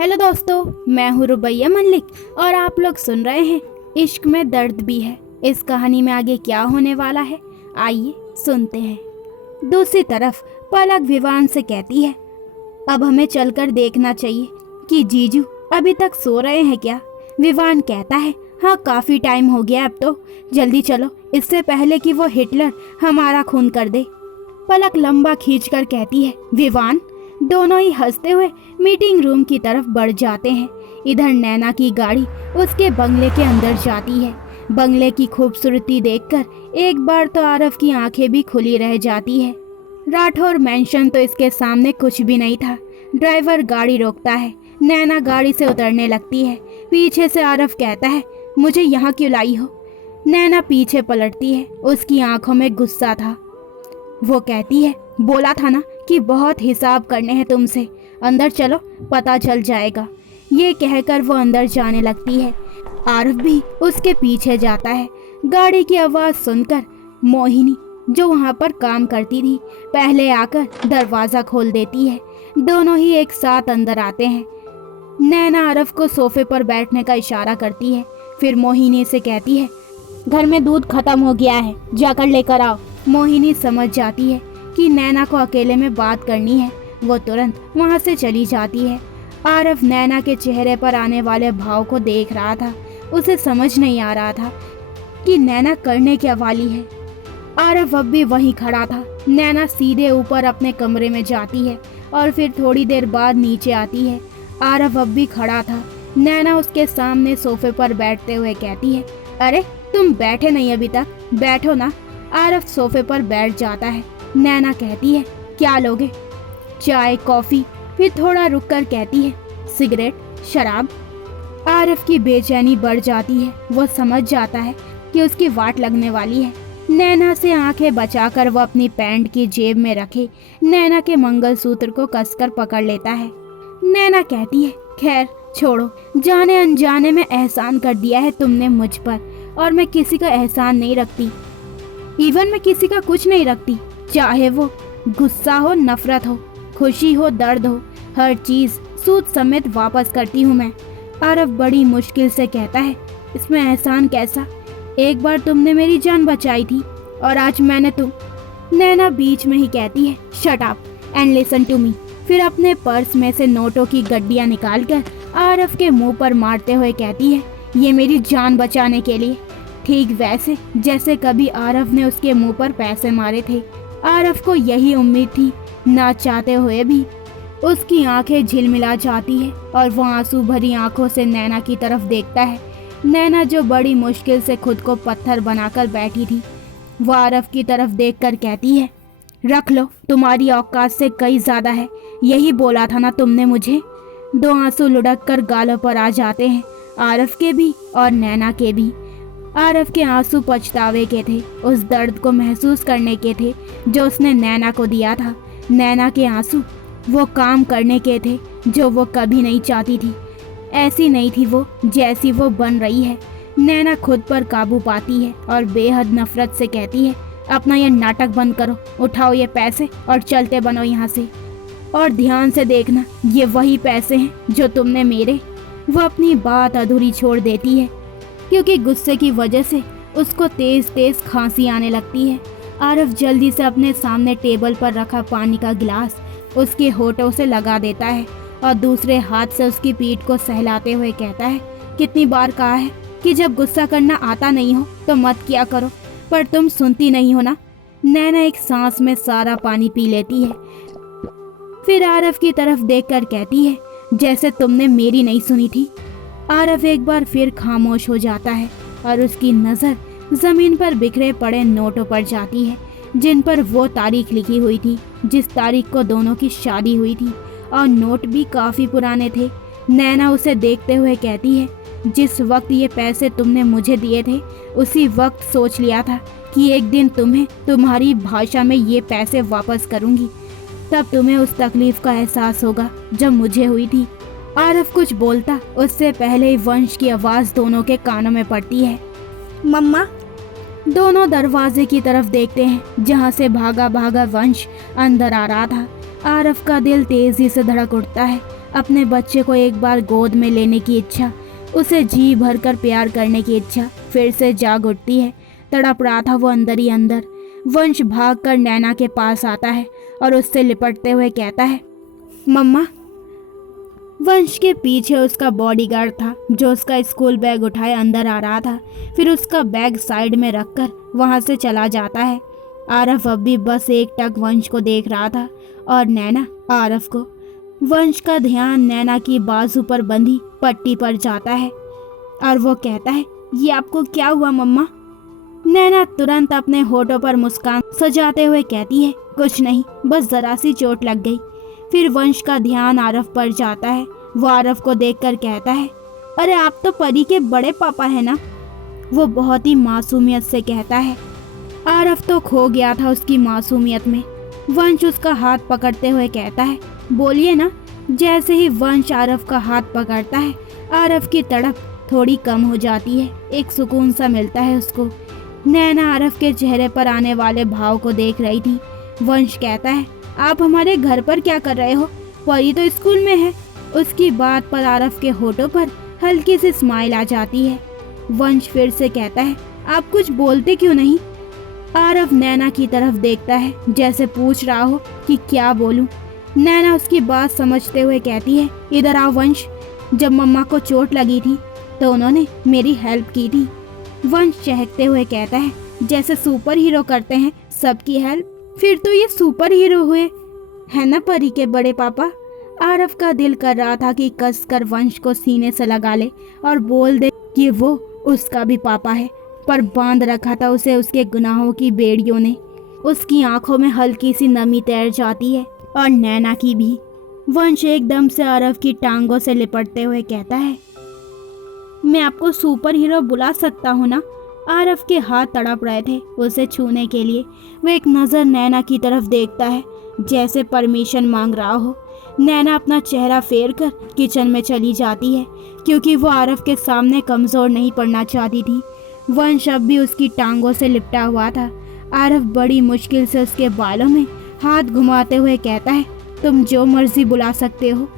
Hello दोस्तों, मैं हूँ रुबैया मलिक और आप लोग सुन रहे हैं इश्क में दर्द भी है। इस कहानी में आगे क्या होने वाला है, आइए सुनते हैं। दूसरी तरफ पलक विवान से कहती है, अब हमें चलकर देखना चाहिए कि जीजू अभी तक सो रहे हैं क्या। विवान कहता है, हाँ काफ़ी टाइम हो गया, अब तो जल्दी चलो, इससे पहले कि वो हिटलर हमारा खून कर दे। पलक लंबा खींचकर कहती है, विवान। दोनों ही हंसते हुए मीटिंग रूम की तरफ बढ़ जाते हैं। इधर नैना की गाड़ी उसके बंगले के अंदर जाती है। बंगले की खूबसूरती देखकर एक बार तो आरव की आंखें भी खुली रह जाती है। राठौर मैंशन तो इसके सामने कुछ भी नहीं था। ड्राइवर गाड़ी रोकता है, नैना गाड़ी से उतरने लगती है। पीछे से आरव कहता है, मुझे यहाँ क्यों लाई हो। नैना पीछे पलटती है, उसकी आंखों में गुस्सा था। वो कहती है, बोला था ना कि बहुत हिसाब करने हैं तुमसे, अंदर चलो पता चल जाएगा। ये कहकर वो अंदर जाने लगती है। आरव भी उसके पीछे जाता है। गाड़ी की आवाज़ सुनकर मोहिनी, जो वहाँ पर काम करती थी, पहले आकर दरवाज़ा खोल देती है। दोनों ही एक साथ अंदर आते हैं। नैना आरव को सोफे पर बैठने का इशारा करती है, फिर मोहिनी से कहती है, घर में दूध खत्म हो गया है, जाकर लेकर आओ। मोहिनी समझ जाती है कि नैना को अकेले में बात करनी है। वो तुरंत वहाँ से चली जाती है। आरव नैना के चेहरे पर आने वाले भाव को देख रहा था। उसे समझ नहीं आ रहा था कि नैना करने क्या वाली है। आरव अब भी वहीं खड़ा था। नैना सीधे ऊपर अपने कमरे में जाती है और फिर थोड़ी देर बाद नीचे आती है। आरव अब भी खड़ा था। नैना उसके सामने सोफे पर बैठते हुए कहती है, अरे तुम बैठे नहीं अभी तक, बैठो ना। आरव सोफे पर बैठ जाता है। नैना कहती है, क्या लोगे, चाय कॉफ़ी। फिर थोड़ा रुककर कहती है, सिगरेट शराब। आरव की बेचैनी बढ़ जाती है। वो समझ जाता है कि उसकी वाट लगने वाली है। नैना से आंखें बचाकर वो अपनी पैंट की जेब में रखे नैना के मंगलसूत्र को कसकर पकड़ लेता है। नैना कहती है, खैर छोड़ो, जाने अनजाने में एहसान कर दिया है तुमने मुझ पर, और मैं किसी का एहसान नहीं रखती। इवन मैं किसी का कुछ नहीं रखती, चाहे वो गुस्सा हो, नफरत हो, खुशी हो, दर्द हो, हर चीज़ सूद समेत वापस करती हूँ मैं। आरव बड़ी मुश्किल से कहता है, इसमें एहसान कैसा, एक बार तुमने मेरी जान बचाई थी और आज मैंने तुम। नैना बीच में ही कहती है, shut up and listen to me. फिर अपने पर्स में से नोटों की गड्डियाँ निकालकर आरव के मुंह पर मारते हुए कहती है, ये मेरी जान बचाने के लिए, ठीक वैसे जैसे कभी आरव ने उसके मुंह पर पैसे मारे थे। आरव को यही उम्मीद थी, ना चाहते हुए भी उसकी आंखें झिलमिला जाती है और वो आंसू भरी आंखों से नैना की तरफ देखता है। नैना जो बड़ी मुश्किल से खुद को पत्थर बनाकर बैठी थी, वो आरव की तरफ देखकर कहती है, रख लो, तुम्हारी औकात से कई ज़्यादा है, यही बोला था ना तुमने मुझे। दो आंसू लुढ़क कर गालों पर आ जाते हैं, आरव के भी और नैना के भी। आरव के आंसू पछतावे के थे, उस दर्द को महसूस करने के थे जो उसने नैना को दिया था। नैना के आंसू वो काम करने के थे जो वो कभी नहीं चाहती थी। ऐसी नहीं थी वो जैसी वो बन रही है। नैना खुद पर काबू पाती है और बेहद नफरत से कहती है, अपना ये नाटक बंद करो, उठाओ ये पैसे और चलते बनो यहाँ से। और ध्यान से देखना, ये वही पैसे हैं जो तुमने मेरे। वो अपनी बात अधूरी छोड़ देती है क्योंकि गुस्से की वजह से उसको तेज़ तेज़ खांसी आने लगती है। आरव जल्दी से अपने सामने टेबल पर रखा पानी का गिलास उसके होठों से लगा देता है और दूसरे हाथ से उसकी पीठ को सहलाते हुए कहता है, कितनी बार कहा है कि जब गुस्सा करना आता नहीं हो तो मत किया करो, पर तुम सुनती नहीं हो ना। नैना एक सांस में सारा पानी पी लेती है, फिर आरव की तरफ देखकर कहती है, जैसे तुमने मेरी नहीं सुनी थी। आरव एक बार फिर खामोश हो जाता है और उसकी नज़र ज़मीन पर बिखरे पड़े नोटों पर जाती है जिन पर वो तारीख लिखी हुई थी जिस तारीख को दोनों की शादी हुई थी, और नोट भी काफ़ी पुराने थे। नैना उसे देखते हुए कहती है, जिस वक्त ये पैसे तुमने मुझे दिए थे उसी वक्त सोच लिया था कि एक दिन तुम्हें तुम्हारी भाषा में ये पैसे वापस करूँगी, तब तुम्हें उस तकलीफ़ का एहसास होगा जब मुझे हुई थी। आरव कुछ बोलता उससे पहले ही वंश की आवाज़ दोनों के कानों में पड़ती है, मम्मा। दोनों दरवाजे की तरफ देखते हैं जहाँ से भागा भागा वंश अंदर आ रहा था। आरव का दिल तेजी से धड़क उठता है अपने बच्चे को एक बार गोद में लेने की इच्छा, उसे जी भरकर प्यार करने की इच्छा फिर से जाग उठती है। तड़प रहा था वो अंदर ही अंदर। वंश भागकर नैना के पास आता है और उससे लिपटते हुए कहता है, मम्मा। वंश के पीछे उसका बॉडीगार्ड था जो उसका स्कूल बैग उठाए अंदर आ रहा था। फिर उसका बैग साइड में रखकर वहां से चला जाता है। आरव अब भी बस एक टक वंश को देख रहा था और नैना आरव को। वंश का ध्यान नैना की बाजू पर बंधी पट्टी पर जाता है और वो कहता है, ये आपको क्या हुआ मम्मा? नैना तुरंत अपने होठों पर मुस्कान सजाते हुए कहती है, कुछ नहीं, बस जरा सी चोट लग गई। फिर वंश का ध्यान आरव पर जाता है। वो आरव को देखकर कहता है, अरे आप तो परी के बड़े पापा है ना? वो बहुत ही मासूमियत से कहता है। आरव तो खो गया था उसकी मासूमियत में। वंश उसका हाथ पकड़ते हुए कहता है, बोलिए ना। जैसे ही वंश आरव का हाथ पकड़ता है, आरव की तड़प थोड़ी कम हो जाती है। एक सुकून सा मिलता है उसको। नैना आरव के चेहरे पर आने वाले भाव को देख रही थी। वंश कहता है, आप हमारे घर पर क्या कर रहे हो? परी तो स्कूल में है। उसकी बात पर आरव के होठों पर हल्की सी स्माइल आ जाती है। वंश फिर से कहता है, आप कुछ बोलते क्यों नहीं? आरव नैना की तरफ देखता है जैसे पूछ रहा हो कि क्या बोलूं। नैना उसकी बात समझते हुए कहती है, इधर आओ वंश। जब मम्मा को चोट लगी थी तो उन्होंने मेरी हेल्प की थी। वंश चहकते हुए कहता है, जैसे सुपर हीरो करते हैं सबकी हेल्प। फिर तो ये सुपर हीरो हुए, है ना परी के बड़े पापा? आरव का दिल कर रहा था कि कसकर वंश को सीने से लगा ले और बोल दे कि वो उसका भी पापा है, पर बांध रखा था उसे उसके गुनाहों की बेड़ियों ने। उसकी आंखों में हल्की सी नमी तैर जाती है और नैना की भी। वंश एकदम से आरव की टांगों से लिपटते हुए कहता है, मैं आपको सुपर हीरो बुला सकता हूँ ना? आरव के हाथ तड़प रहे थे उसे छूने के लिए। वह एक नज़र नैना की तरफ देखता है जैसे परमिशन मांग रहा हो। नैना अपना चेहरा फेर कर किचन में चली जाती है क्योंकि वो आरव के सामने कमज़ोर नहीं पड़ना चाहती थी। वंश अब भी उसकी टांगों से लिपटा हुआ था। आरव बड़ी मुश्किल से उसके बालों में हाथ घुमाते हुए कहता है, तुम जो मर्जी बुला सकते हो।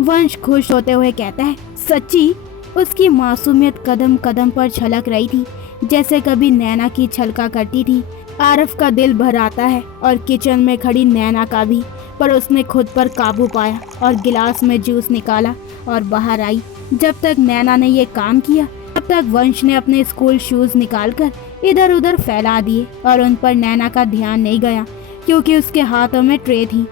वंश खुश होते हुए कहता है, सच्ची? उसकी मासूमियत कदम कदम पर छलक रही थी जैसे कभी नैना की छलका करती थी। आरव का दिल भर आता है और किचन में खड़ी नैना का भी, पर उसने खुद पर काबू पाया और गिलास में जूस निकाला और बाहर आई। जब तक नैना ने ये काम किया तब तक वंश ने अपने स्कूल शूज निकालकर इधर उधर फैला दिए और उन पर नैना का ध्यान नहीं गया क्योंकि उसके हाथों में ट्रे थी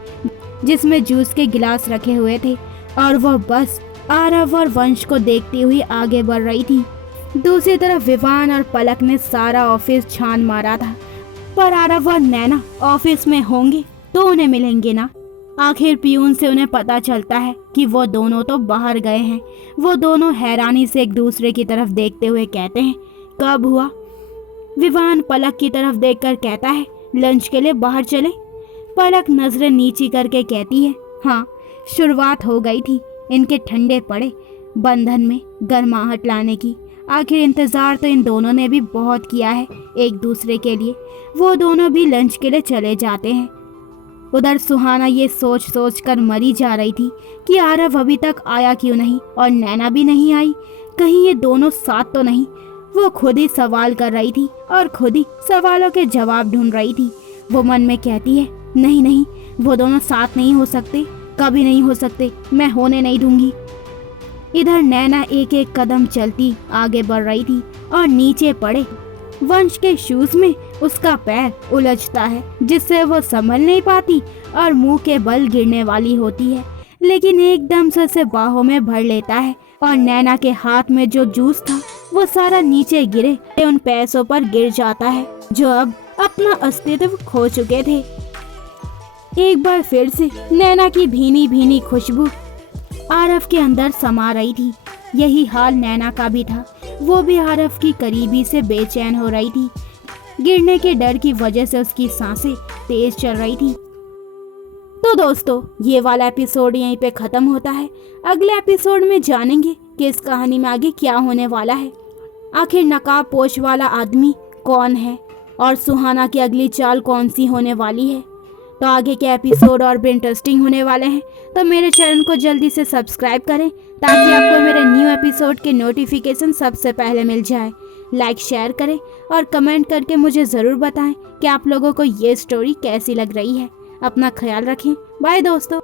जिसमें जूस के गिलास रखे हुए थे और वह बस आरव और वंश को देखती हुई आगे बढ़ रही थी। दूसरी तरफ विवान और पलक ने सारा ऑफिस छान मारा था, पर आरव और नैना ऑफिस में होंगे तो उन्हें मिलेंगे ना। आखिर पियून से उन्हें पता चलता है कि वो दोनों तो बाहर गए हैं। वो दोनों हैरानी से एक दूसरे की तरफ देखते हुए कहते हैं, कब हुआ? विवान पलक की तरफ देखकर कहता है, लंच के लिए बाहर चले? पलक नजरें नीची करके कहती है, हाँ, शुरुआत हो गई थी इनके ठंडे पड़े बंधन में गर्माहट लाने की। आखिर इंतज़ार तो इन दोनों ने भी बहुत किया है एक दूसरे के लिए। वो दोनों भी लंच के लिए चले जाते हैं। उधर सुहाना ये सोच सोच कर मरी जा रही थी कि आरव अभी तक आया क्यों नहीं और नैना भी नहीं आई। कहीं ये दोनों साथ तो नहीं। वो खुद ही सवाल कर रही थी और खुद ही सवालों के जवाब ढूंढ रही थी। वो मन में कहती है, नहीं नहीं, वो दोनों साथ नहीं हो सकते, कभी नहीं हो सकते, मैं होने नहीं दूंगी। इधर नैना एक एक कदम चलती आगे बढ़ रही थी और नीचे पड़े वंश के शूज में उसका पैर उलझता है जिससे वो संभल नहीं पाती और मुंह के बल गिरने वाली होती है। लेकिन एकदम से उसे बाहों में भर लेता है और नैना के हाथ में जो जूस था वो सारा नीचे गिरे उन पैसों पर गिर जाता है जो अब अपना अस्तित्व खो चुके थे। एक बार फिर से नैना की भीनी भीनी खुशबू आरव के अंदर समा रही थी। यही हाल नैना का भी था। वो भी आरव की करीबी से बेचैन हो रही थी। गिरने के डर की वजह से उसकी सांसें तेज चल रही थी। तो दोस्तों, ये वाला एपिसोड यहीं पे खत्म होता है। अगले एपिसोड में जानेंगे कि इस कहानी में आगे क्या होने वाला है। आखिर नकाब पोश वाला आदमी कौन है और सुहाना की अगली चाल कौन सी होने वाली है। तो आगे के एपिसोड और भी इंटरेस्टिंग होने वाले हैं, तो मेरे चैनल को जल्दी से सब्सक्राइब करें ताकि आपको मेरे न्यू एपिसोड के नोटिफिकेशन सबसे पहले मिल जाए। लाइक शेयर करें और कमेंट करके मुझे ज़रूर बताएं कि आप लोगों को ये स्टोरी कैसी लग रही है। अपना ख्याल रखें। बाय दोस्तों।